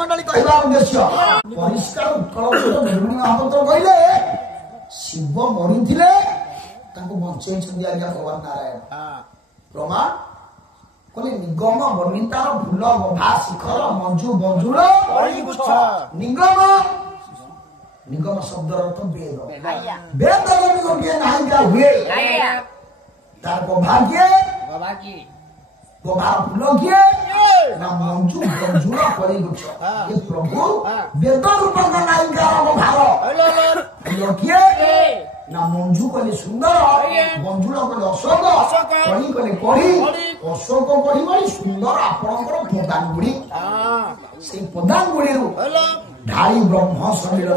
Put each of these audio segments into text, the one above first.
मंडली कहवा उद्देश्य परिष्कार उत्कल निर्मणी महापात्र कहले शिव मरीथिले तांको बंचै छथि आज्ञा भगवान नारायण प्रमाण कहले निगम वर्णितार फूल गभा शिखर मंजू बंजुर निगम निगम शब्द अर्थ वेद वेद गोटे नायिका हुए तार गभाग्य गभा फूल किए ना मंजू बंजुर परिवृक्ष ये प्रभु वेद रूपक नायिका गभार फूल किए ना मंजू कले सुंदर मंजुल कले अशोक कड़ी कले कड़ी अशोक कड़ी बड़ी सुंदर आपणकर पदांगुड़ी से पदांगुड़ी ढाई ब्रह्म शरीर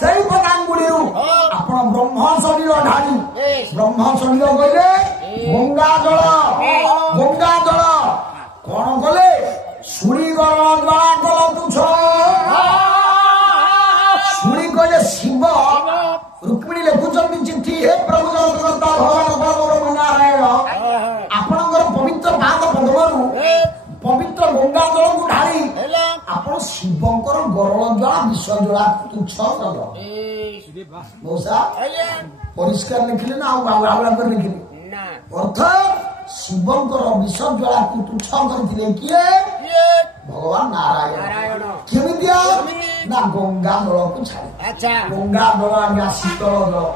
से पदांगुड़ी आपण ब्रह्म शरीर ढाई ब्रह्म शरीर कहले गंगा जल कौन कले सुरी गण द्वारा कल तुछ सुरी कहले शिव रुक्मिणी लिखुचंदी चिट्ठी हे प्रभु जगन्नाथ भगवान नारायण आपणकर पवित्र पाद पद्मरु पवित्र गंगा जल को ढाली आपण शिवंकर गरल जला विष जला तुच्छ कल मौसा परिष्कार लिखिले ना बावला कर लिखिले अर्थ शिवंकर विष जला को तुच्छ करथिले किए भगवान नारायण केमितिया ना गंगा जल को छाड़ी अच्छा गंगा जल आज्ञा शीतल जल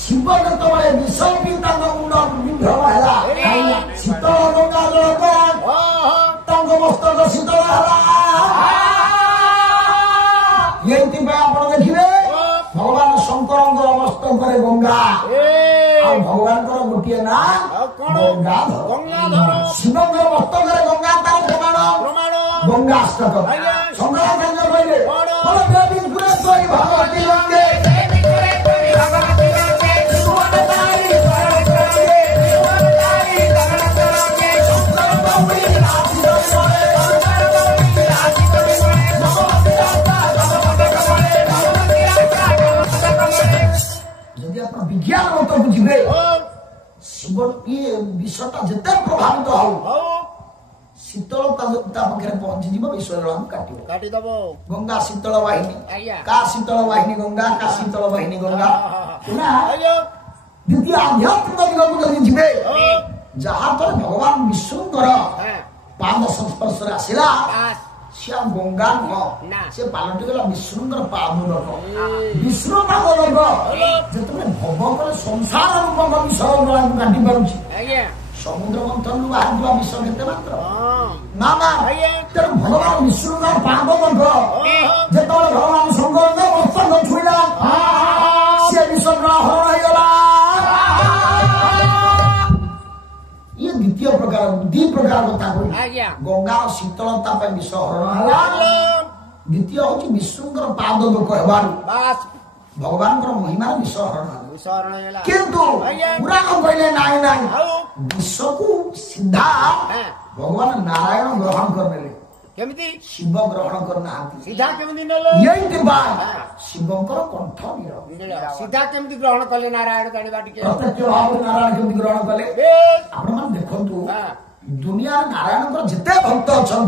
शिव जेतबळे विष पिता मुंड विंध्य होला शीतल गंगा जल तांग मस्तक शीतल होला येति पे आपण देखिबे भगवान शंकरंकर मस्तक रे गंगा आ भगवान कर गोटिए ना गंगाधर शिवंकर मस्तक रे गंगा तार प्रमाण गंगा अष्टक शंकराचार्य कहले बोल देवी गुणेश्वरी भगवती गंगे देवी गुणेश्वरी भगवती गंगे सुवनतारी सरस्वती सुवनतारी सरस्वती शंकर गौरी राधि गौरी शंकर गौरी राधि गौरी भगवती राधा भगवती गौरी भगवती राधा भगवती गौरी यदि आपण विज्ञान मत बुझिबे शिव ये विषटा जते प्रभावित हो शीतलता पाखे पहुंची जीव विश्व काटी दब गंगा शीतल वाहिनी का शीतल वाहिनी गंगा का शीतल वाहिनी गंगा द्वितीय आध्यात्मिक दिगକୁ ଯଦି ଯିବେ ଯାହା ତ ଭଗବାନ ବିଷ୍ଣୁଙ୍କର ପାଦ ସଂସ୍ପର୍ଶରେ ଆସିଲା ସିଏ ଗଙ୍ଗା ନୁହଁ ସେ ପାଲଟି ଗଲା ବିଷ୍ଣୁଙ୍କର ପାଦୁକ ବିଷ୍ଣୁ ପାଦୁକ ଯେତେବେଳେ ଭବ କଲେ ସଂସାର ରୂପକ ବିଷୟ କାଟି ପାରୁଛି समुद्र मंथन बाहर विष केते मात्र ना ना तेरे भगवान विष्णु का पाद मंथ जेतबळे भगवान शंकर ने मस्तक छुइला से विष ग्रहण हो गला ये द्वितीय प्रकार कथा कोई गंगा शीतलता पे विष हरण हला द्वितीय होची विष्णुଙ୍କର पाद लोक हेबार भगवान महिमा विष हरण किंतु पुराण कहले नाई नाई विष को सीधा भगवान नारायण ग्रहण करने केमिति शिव ग्रहण करना सीधा केमिति नेले यही दिबा शिवंकर कंठ नीर सीधा केमिति ग्रहण कले नारायण जानिबा टिके प्रत्यक्ष भाव नारायण केमिति ग्रहण कले आपण मन देखंतु दुनिया नारायणकर जते भक्त अछन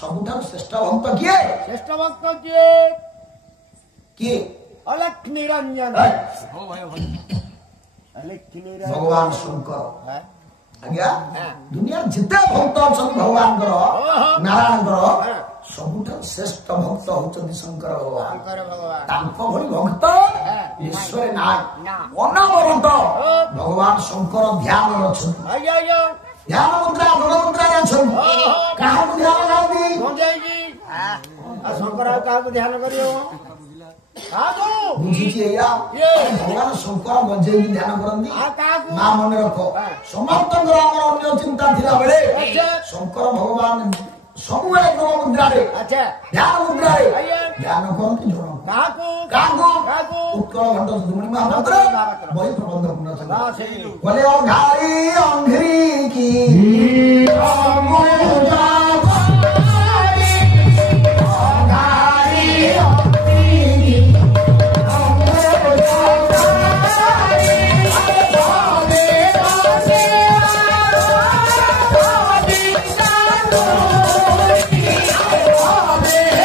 सबुठार श्रेष्ठ भक्त किए अलख निरंजन भगवान शंकर आज्ञा दुनिया जिते भक्त अच्छा भगवान नारायण सबुठ श्रेष्ठ भक्त होती शंकर भगवान भली भक्त ईश्वर ना अनवरत भगवान शंकर ध्यान ध्यान मुद्रा गुण मुद्रा क्या ध्यान शंकर क्या ध्यान कर भगवान शंकर गंजे ध्यान करती ना मन रख समस्त अन्य चिंता थिला बेले शंकर भगवान सब मुद्रा ध्यान मुद्रा ध्यान करती जन उत्कल घंट सुमणि महापात्र बही प्रबंध बोले घाई अंघ्री की Yeah.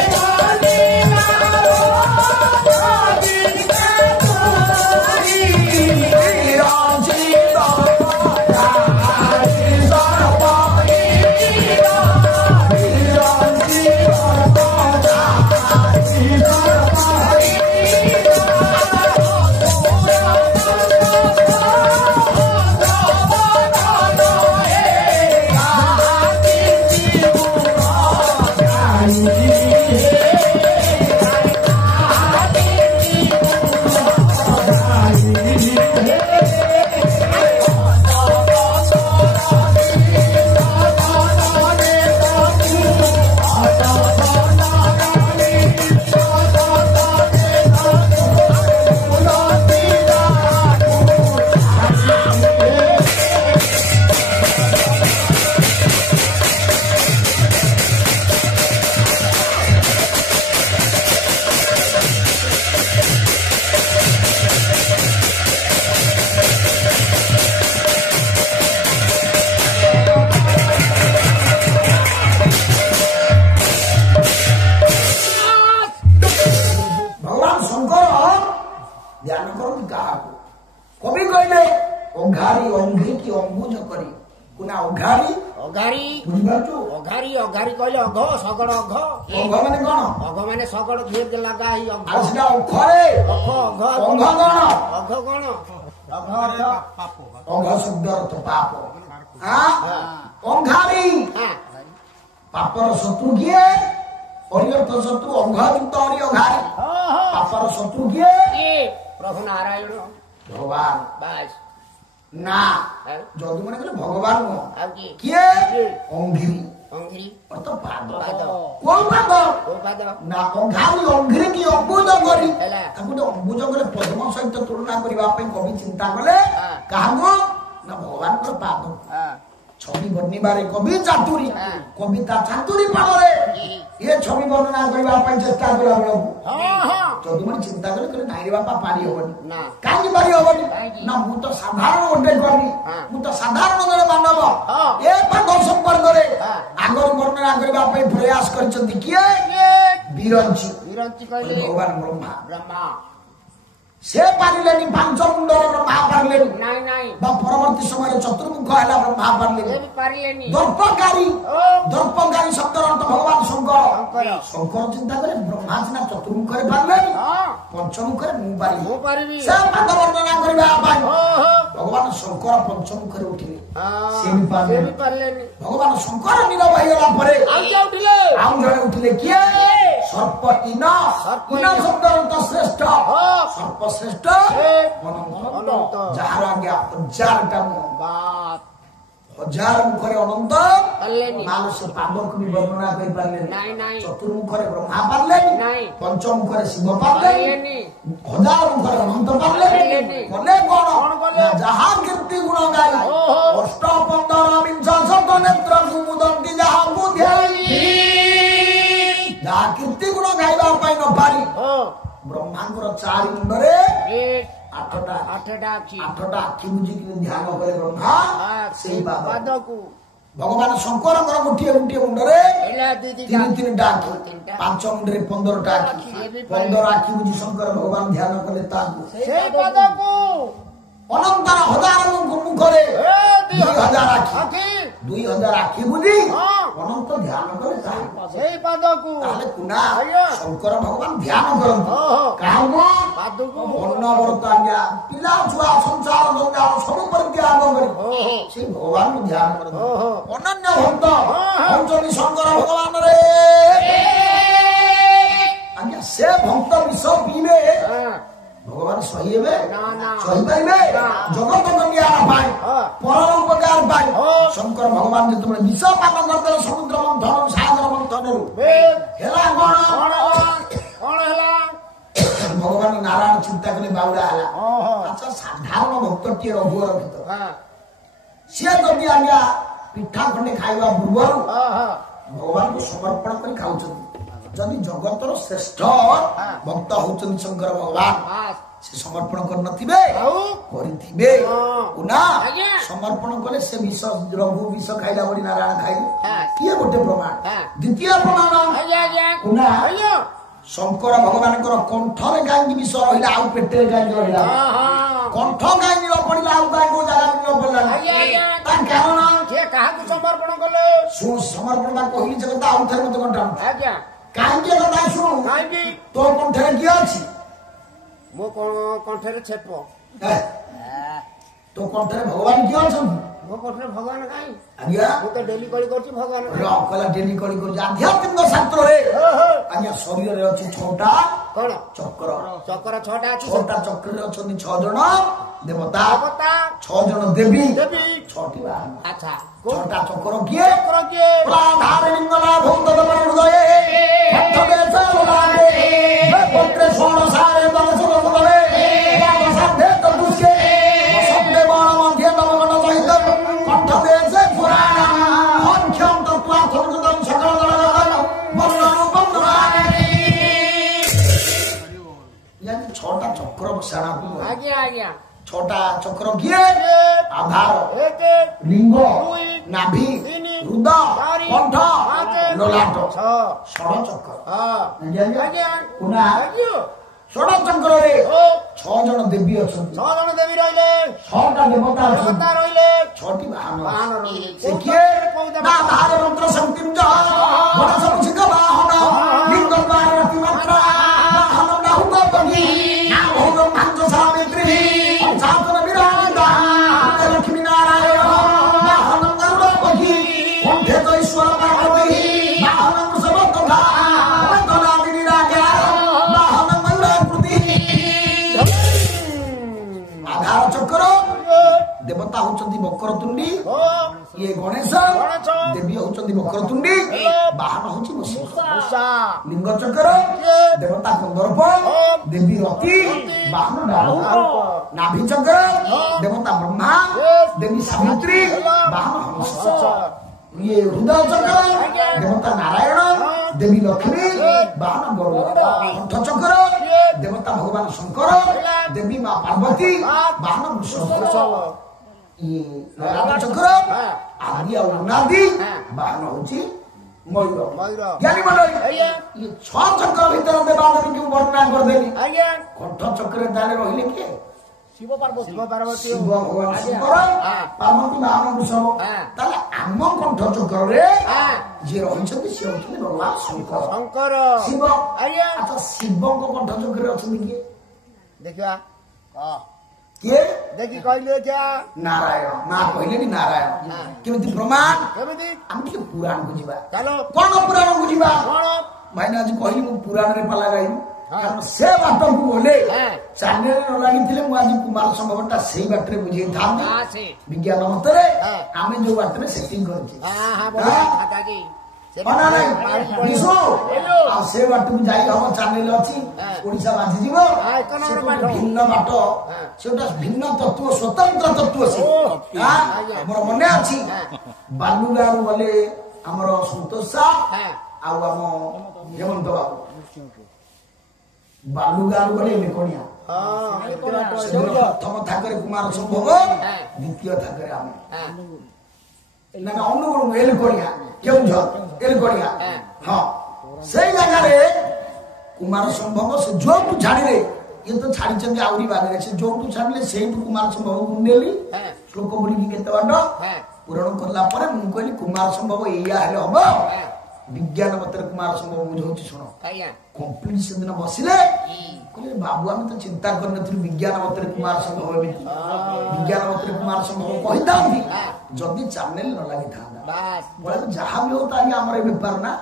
ଅଘାରି ଅଙ୍ଘ୍ରି କି ଅଙ୍ଗୁଜ କରି କୁନା ଅଘାରି ଅଘାରି ବୁଝିପାରୁଛୁ ଅଘାରି ଅଘାରି କହିଲେ ଅଘ ଶଗଡ଼ ଅଘ ଅଘ ମାନେ କଣ ଅଘ ମାନେ ଶଗଡ଼ ଘିଅ ଲଗା ହେଇ ଅଘ ଆଉ ସେଟା ଅଘରେ ଅଘ ଅଘ ଅଘ କଣ ଅଘ କଣ ଅଘ ଅଘ ଶବ୍ଦ ଅର୍ଥ ପାପ ଅଙ୍ଘାରି ପାପର ଶତ୍ରୁ କିଏ ଅରିଅର୍ଥ ଶତ୍ରୁ ଅଘଯୁକ୍ତ ଅରି ଅଘାରି ପାପର ଶତ୍ରୁ କିଏ ପ୍ରଭୁ ନାରାୟଣ ଭଗବାନ ବାସ୍ ନା ଯଦି ମନେ କଲେ ଭଗବାନ ନୁହଁ ଆଉ କିଏ ଅଙ୍ଘିରି ଅଙ୍ଘିରି ଅର୍ଥ ପାଦ ପାଦ କୋଉ ପାଦ କୋଉ ପାଦ ନା ଅଘାରି ଅଙ୍ଘିରି କି ଅବୁଜ କରି ତାକୁ ଗୋଟେ ଅବୁଜ କଲେ ପଦ୍ମ ସହିତ ତୁଳନା କରିବା ପାଇଁ କବି ଚିନ୍ତା କଲେ କାହାକୁ ନା ଭଗବାନଙ୍କର ପାଦ ছবি বর্ণিবারে কবি চাতুরী কবিতা চাতুরী পাড়ে এ ছবি বর্ণনা করা চেষ্টা করা বেড়াবু যদি মানে চিন্তা করে কলে নাইরে বাপা পারি হবনি কাহি পারি হবনি না মু তো সাধারণ গোটে কবি মু তো সাধারণ জনে মানব এ পাদ সম্পর্কে আগর বর্ণনা করা প্রয়াস করেছেন কিয়ে বিরঞ্চি বিরঞ্চি কইলে ভগবান ব্রহ্মা ব্রহ্মা সে পারিলেনি পাঞ্চ মুন্ডর ব্রহ্মা পারিলেনি নাই নাই বা পরবর্তী সময়ে চতুর্মুখ হেলা ব্রহ্মা পারিলেনি পারিলেনি দর্পকারী শব্দর অর্থ ভগবান শঙ্কর শঙ্কর চিন্তা করে ব্রহ্মা সিনা চতুর্মুখরে পারিলেনি পঞ্চমুখরে মু পারিবি সে পাদ বর্ণনা করিবা পাই ভগবান শঙ্কর পঞ্চমুখরে উঠিলে সে বি পারিলেনি ভগবান শঙ্কর নীরব হইগলা পরে আউ জনে উঠিলে কিয়ে সর্প ইনা শব্দর অর্থ শ্রেষ্ঠ সর্প শ্রেষ্ঠ অনন্ত যাহার আগে হাজারটা হাজার মুখরে অনন্ত মানুষ পাদক বর্ণনা করে পারলেন চতুর্মুখরে ব্রহ্মা পারলেন পঞ্চমুখরে শিব পারলেন হাজার মুখরে অনন্ত পারলেন বলে কোন যাহা কীর্তি গুণ গাই অষ্ট পন্দর বিংশ শত নেত্র কুমুদন্তি যাহা বুদ্ধি যাহা কীর্তি গুণ গাইবা পাই ন পারি ব্রহ্মাঙ্গর চারি মুন্ডরে আঠটা আখি বুঝিকি ধ্যান করে ব্রহ্মা সেই পাদকু ভগবান শঙ্করଙ୍କର ଗୋଟିଏ ଗୋଟିଏ ମୁଣ୍ଡରେ ତିନି ତିନିଟା ଆଖି ପାଞ୍ଚ ମୁଣ୍ଡରେ 15ଟା ଆଖି 15 ଆଖି ବୁଝି ଶଙ୍କର ଭଗବାନ ଧ୍ୟାନ କଲେ ତାକୁ সেই পাদকু ଅନନ୍ତର ହଜାର ମୁଖରେ 2000 ଆଖି 2000 ଆଖି ବୁଝି ଅନନ୍ତ ଧ୍ୟାନ କଲେ সেই পাদকু ତାହେଲେ କୁନା ଶଙ୍କର ଭଗବାନ ଧ୍ୟାନ କରନ୍ତି କାହାକୁ ପାଦକୁ ଅନବରତ ଆଜ୍ଞା ପିଲା ଛୁଆ ସଂସାର ଜଞ୍ଜାଳ ସବୁ ପରିତ୍ୟାଗ କରି ସେ ଭଗବାନଙ୍କୁ ଧ୍ୟାନ କରନ୍ତି ଅନନ୍ୟ ଭକ୍ତ ହଉଛନ୍ତି ଶଙ୍କର ଭଗବାନରେ ଆଜ୍ଞା ସେ ଭକ୍ତ ବିଷ ପିଇବେ ভগবান সহিবে সহিপারিবে জগত কল্যাণ পাই পরম উপকার পাই শঙ্কর ভগবান যেতবে বিষ পান করদেলে সমুদ্র মন্থন সাগর মন্থন হেলা কোন হেলা ভগবান নারায়ণ চিন্তা করে বাউড়া হেলা আচ্ছা সাধারণ ভক্তটিয়ে রঘুর ভিতর সে যদি আজ্ঞা পিঠা খন্ডে খাইবা পূর্বর ভগবানকে সমর্পণ করে খাওছেন যদি জগতর শ্রেষ্ঠ ভক্ত হচ্ছেন শঙ্কর ভগবান সে সমর্পণ করনথিবে করিথিবে না সমর্পণ কলে সে বিষ রঘু বিষ খাইলা বলি নারায়ণ খাইলে কিয়ে গোটে প্রমাণ দ্বিতীয় প্রমাণ না শঙ্কর ভগবানଙ୍କର কণ্ঠরে কাହିଁକି ବିଷ ରହିଲା ଆଉ ପେଟରେ କାହିଁକି ରହିଲା କଣ୍ଠ କାହିଁକି ନ ପଡିଲା ଆଉ କାହିଁକି କୋଉ ଜାଗାରେ ନ ପଡିଲା ତା କାରଣ କାହାକୁ ସମର୍ପଣ କଲେ ସମର୍ପଣ କହିଲି ଯେ କଥା ଆଉ ଥରେ ମତେ କଣ୍ଠ ଆଜ୍ଞା କାହିଁକି କଥା ଶୁଣୁ କାହିଁକି ତୋ କଣ୍ଠରେ କିଏ ଅଛି ମୋ କଣ୍ଠରେ ଛେପ ତୋ କଣ୍ଠରେ ଭଗବାନ କିଏ ଅଛନ୍ତି ମୋ କଣ୍ଠରେ ଭଗବାନ କାହିଁ ଆଜ୍ଞା ମୁଁ ତ ଡେଲି କଳି କରୁଛି ଭଗବାନ କହିଲା ଡେଲି କଳି କରୁଛି ଆଧ୍ୟାତ୍ମିକ ଶାସ୍ତ୍ରରେ ଆଜ୍ଞା ଶରୀରରେ ଅଛି 6ଟା କଣ ଚକ୍ର 6ଟା ଅଛି 6ଟା ଚକ୍ରରେ ଅଛନ୍ତି 6 ଜଣ ଦେବତା 6 ଜଣ ଦେବୀ 6ଟି ବାହନ ଆଚ୍ଛା 6ଟା ଚକ୍ର କିଏ ପ୍ରାଧାରଲିଙ୍ଗ ଲାଭ ହୃଦୟ କଣ୍ଠରେ ସଲାରେ ପତ୍ରେ ସ୍ୱର ସାରେ ଦଶର ଦଳେ ସାଧେ ଦୁଷ୍କେ ବସନ୍ତେ ବଣ ମଧ୍ୟ ନବଗଣ ସହିତ କଣ୍ଠ ଦେଶେ ପୁରାଣ অক্ষম তত্ত্ব সংযতম সকল দল বর্ণন বন্ধুরানি ইয়ানি 6টা চক্র বসাণাকু আজ্ঞা আজ্ঞা 6টা চক্র কিয়ে আধার লিঙ্গ নাভি হৃদ কণ্ঠ ললাট 6 চক্র আজ্ঞা কোনা ଷୋଡ଼ଚକ୍ରରେ 6 ଜଣ ଦେବୀ ଅଛନ୍ତି। 6 ଜଣ ଦେବୀ ରହିଲେ 6ଟା ଦେବତା ଅଛନ୍ତି। ଦେବତା ରହିଲେ 6ଟି ବାହନ ରହିଲେ ସେ କିଏ ନା ବାହାର ମନ୍ତ୍ର ସଂକୀର୍ଣ୍ଣ ଗଣେଶ ମୁସିକ ବାହନ ଲିଙ୍ଗ ଦ୍ୱାର ରତି ମାତ୍ରା ବାହନ ନାହୁକ ବଗି ନା ଭୋଗ ଭାଞ୍ଜ ସାବିତ୍ରୀ ଚାତନ ବିରାଜା ଲକ୍ଷ୍ମୀ ନାରାୟଣ ବାହନ ଗରୁଡ଼ ବଗି କଣ୍ଠେ ତ ଈଶ୍ୱର ପାର୍ବତୀ ବାହନ ସବୁ ତଥା ବନ୍ଦନାଦିନୀ ରାଜା ବାହନ ମୟୂରାକୃତି ଆଧାର ଚକ୍ର ଦେବତା ହଉଛନ୍ତି ବକ୍ରତୁଣ୍ଡୀ ଇଏ ଗଣେଶ ଦେବୀ ହଉଛନ୍ତି ବକ୍ରତୁଣ୍ଡୀ ବାହନ ହଉଛି ମୂଷା ଲିଙ୍ଗ ଚକ୍ର ଦେବତା କନ୍ଦର୍ପ ଦେବୀ ରତି ବାହନ ନାଭି ଚକ୍ର ଦେବତା ବ୍ରହ୍ମା ଦେବୀ ସାବିତ୍ରୀ ବାହନ ହଂସ ଇଏ ହୃଦୟ ଚକ୍ର ଦେବତା ନାରାୟଣ ଦେବୀ ଲକ୍ଷ୍ମୀ ବାହନ ଗରୁଡ଼ କଣ୍ଠ ଚକ୍ର ଦେବତା ଭଗବାନ ଶଙ୍କର ଦେବୀ ମା ପାର୍ବତୀ ବାହନ ବୃଷଭ ଚକ୍ର ଆଦି ଆଉ ଉନାଦି ବାହନ ହଉଛି ମୟୂର ଜ୍ଞାନୀ ମଣ୍ଡଳୀ ଇଏ 6 ଚକ୍ର ଭିତରେ ଦେବାଦେବୀଙ୍କୁ ବର୍ଣ୍ଣନା କରିଦେଲି। କଣ୍ଠ ଚକ୍ରରେ ତାହେଲେ ରହିଲେ କିଏ ଶିବ ପାର୍ବତୀ ଶିବ ଭଗବାନ ଶଙ୍କର ପାର୍ବତୀ ବାହନ ବୃଷଭ। ତାହେଲେ ଆମ କଣ୍ଠ ଚକ୍ରରେ ଯିଏ ରହିଛନ୍ତି ସିଏ ହଉଛନ୍ତି ଭଗବାନ ଶଙ୍କର ଶିବ। ଆଚ୍ଛା ଶିବଙ୍କ କଣ୍ଠ ଚକ୍ରରେ ଅଛନ୍ତି କିଏ ଦେଖିବା କିଏ ଦେଖି କହିଲେ ଦେଖିବା ନାରାୟଣ ମା କହିଲେନି ନାରାୟଣ କେମିତି ପ୍ରମାଣ କେମିତି ଆମେ ଟିକେ ପୁରାଣକୁ ଯିବା ଚାଲ କଣ ପୁରାଣକୁ ଯିବା କଣ ଭାଇନା ଆଜି କହିଲି ମୁଁ ପୁରାଣରେ ପାଲା ଗାଇବି କାରଣ ସେ ବାଟକୁ ଗଲେ ଚ୍ୟାନେଲ ନ ଲାଗିଥିଲେ ମୁଁ ଆଜି କୁମାର ସମ୍ଭବଟା ସେଇ ବାଟରେ ବୁଝେଇଥାନ୍ତି ବିଜ୍ଞାନ ମତରେ ଆମେ ଯୋଉ ବାଟରେ ସେଟିଂ କରିଛେ ଆଉ ସେ ବାଟକୁ ଯାଇ ହବ ଚ୍ୟାନେଲ ଅଛି ଓଡିଶା ବାଜିଯିବ ଭିନ୍ନ ବାଟ ସେ ଗୋଟେ ଭିନ୍ନ ତତ୍ତ୍ୱ ସ୍ୱତନ୍ତ୍ର ତତ୍ତ୍ୱ ସେ ମୋର ମନେ ଅଛି ବାଲୁଗାଁରୁ ଗଲେ ଆମର ସନ୍ତୋଷ ସାହା ଆଉ ଆମ ହେମନ୍ତ ବାବୁ ବାଲୁଗାଁରୁ ଗଲେ ଏଲେକଣିଆ ପ୍ରଥମ ଥାକରେ କୁମାର ସମ୍ଭବ ଦ୍ୱିତୀୟ ଥାକରେ ଆମେ ନା ଅନୁଗୁଳ ଏଲେକଣିଆ କେଉଁଝର ଏଲେକଣିଆ ହଁ ସେଇ ଜାଗାରେ କୁମାର ସମ୍ଭବ ସେ ଯୋଉଠୁ ଛାଡ଼ିଲେ ଇଏ ତ ଛାଡ଼ିଛନ୍ତି ଆହୁରି ବାଗରେ ସେ ଯୋଉଠୁ ଛାଡ଼ିଲେ ସେଇଠୁ କୁମାର ସମ୍ଭବକୁ ନେଲି ଶ୍ଲୋକ ବୋଲିକି କେତେ ବାଟ ପୂରଣ କଲା ପରେ ମୁଁ କହିଲି କୁମାର ସମ୍ଭବ ଏଇଆ ହେଲେ ହବ ବିଜ୍ଞାନ ମତରେ କୁମାର ସମ୍ଭବ ବୁଝଉଛି ଶୁଣ କମ୍ପ୍ଲିଟ ସେଦିନ ବସିଲେ କହିଲେ ବାବୁ ଆମେ ତ ଚିନ୍ତା କରିନଥିଲୁ ବିଜ୍ଞାନ ମତରେ କୁମାର ସମ୍ଭବ ଏମିତି ବିଜ୍ଞାନ ମତରେ କୁମାର ସମ୍ଭବ କହିଥାନ୍ତି ଯଦି ଚ୍ୟାନେଲ ନ ଲାଗିଥାନ୍ତା ଯାହା ବି ହଉ ତାହେଲେ ଆମର ଏ ବେପାର ନା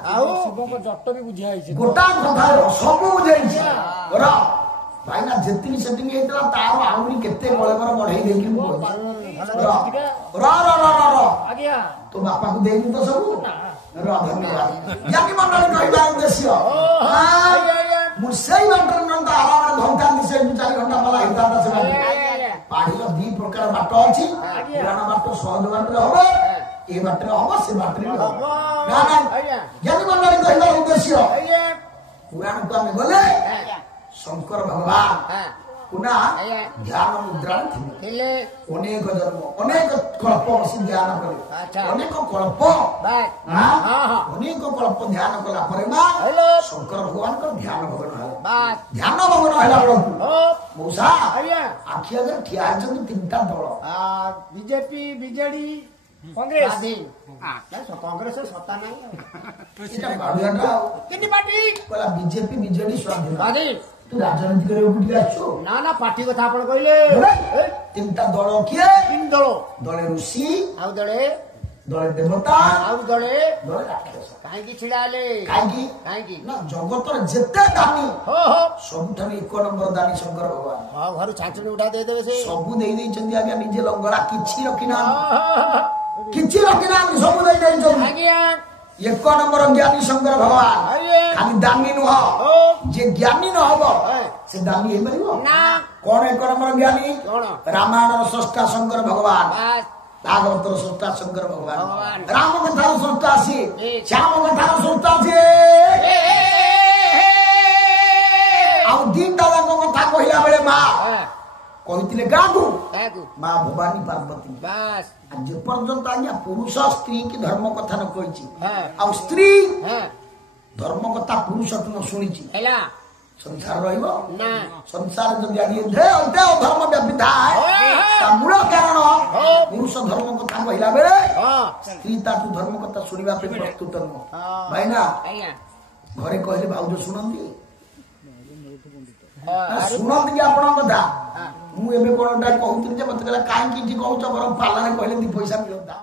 ଗୋଟା କଥା ସବୁ ବୁଝେଇଛି ଭାଇନା ଯେତିକି ସେଟିଂ ହେଇଥିଲା ତାର ଆହୁରି କେତେ ବଳବର ବଢେଇ ଦେଇକି ମୁଁ ତୋ ବାପାକୁ ଦେଇନି ତ ସବୁ ଧନ୍ୟବାଦ ଜ୍ଞାନୀ ମଣ୍ଡଳୀ କହିବା ଉଦ୍ଦେଶ୍ୟ ମୁଁ ସେଇ ବାଟରେ ନନ୍ଦ ଆରାମରେ ଧରିଥାନ୍ତି ସେଇଠୁ 4 ଘଣ୍ଟା ପାଲା ହେଇଥାନ୍ତା ସେ ପାଢିର 2 ପ୍ରକାର ବାଟ ଅଛି ପୁରାଣ ବାଟ ସହଜ ବାଟରେ ହବ ଏ ବାଟରେ ହବ ସେ ବାଟରେ ହବ ନା ଜ୍ଞାନୀ ମଣ୍ଡଳୀ କହିବା ଉଦ୍ଦେଶ୍ୟ ପୁରାଣକୁ ଆମେ ଗଲେ ଶଙ୍କର ଭଗବାନ ପୁନା ଧ୍ୟାନ ମୁଦ୍ରାରେ ଥିଲେ ଅନେକ ଜନ୍ମ ଅନେକ କଳ୍ପ ବସି ଧ୍ୟାନ କଲେ ଅନେକ କଳ୍ପ ଧ୍ୟାନ କଲା ପରେ ମା ଶଙ୍କର ଭଗବାନଙ୍କର ଧ୍ୟାନ ଭଗନ ହେଲା ଧ୍ୟାନ ଭଗନ ହେଲା ବେଳକୁ ମଉସା ଆଖି ଆଗରେ ଠିଆ ହେଇଛନ୍ତି 3ଟା ଦଳ ବିଜେପି ବିଜେଡି କଂଗ୍ରେସ କଂଗ୍ରେସ ସତ୍ତା ନାହିଁ କହିଲା ବିଜେପି ବିଜେଡି ସ୍ୱାଧୀନ ତୁ ରାଜନୀତି କରିବାକୁ ଟିକେ ଆସିଛୁ ନା ପାର୍ଟି କଥା ଆପଣ କହିଲେ 3ଟା ଦଳ କିଏ 3 ଦଳ ଦଳେ ଋଷି ଆଉ ଦଳେ ଦେବତା ଆଉ ଦଳେ ରାକ୍ଷସ କାହିଁକି ଛିଡା ହେଲେ କାହିଁକି ନା ଜଗତର ଯେତେ ଦାନୀ ସବୁଠାରୁ 1 ନମ୍ବର ଦାନୀ ଶଙ୍କର ଭଗବାନ ଘରୁ ଛାଞ୍ଚୁଣି ଉଠା ଦେଇଦେବେ ସେ ସବୁ ଦେଇଛନ୍ତି ଆଜ୍ଞା ନିଜେ ଲଙ୍ଗଳା କିଛି ରଖିନାହାନ୍ତି ସବୁ ଦେଇଛନ୍ତି ଆଜ୍ଞା 1 ନମ୍ବର ଜ୍ଞାନୀ ଶଙ୍କର ଭଗବାନ ଖାଲି ଦାନୀ ନୁହଁ ଯିଏ ଜ୍ଞାନୀ ନ ହବ ସେ ଦାନୀ ହେଇପାରିବ ନା କଣ 1 ନମ୍ବର ଜ୍ଞାନୀ ରାମାୟଣର ସ୍ରଷ୍ଟା ଶଙ୍କର ଭଗବାନ ଭାଗବତର ସ୍ରଷ୍ଟା ଶଙ୍କର ଭଗବାନ ରାମ କଥାର ସ୍ରଷ୍ଟା ସିଏ ଶ୍ୟାମ କଥାର ସ୍ରଷ୍ଟା ସିଏ ଆଉ 2ଟା ଯାକ କଥା କହିଲା ବେଳେ ମା କହିଥିଲେ କାହାକୁ ମା ଭବାନୀ ପାର୍ବତୀ ଯେପର୍ଯ୍ୟନ୍ତ ଆଜ୍ଞା ପୁରୁଷ ସ୍ତ୍ରୀ କି ଧର୍ମ କଥା ନ କହିଛି ଆଉ ସ୍ତ୍ରୀ ଧର୍ମ କଥା ପୁରୁଷଠୁ ନ ଶୁଣିଛି संसार रहिबो ना संसार जदि आदि देह धर्म व्यापी थाए ता मूल कारण पुरुष धर्म कथा कहला बेले स्त्री ताठू धर्म कथा सुनिबा पे प्रस्तुत नुह भाई ना घरे कहले भाउज सुनंदी शुणती कि आपण कथा मुझे कोनटा कहूँ मत कहला कहीं कहूच बर पालाने कहले 2 पैसा मिलता।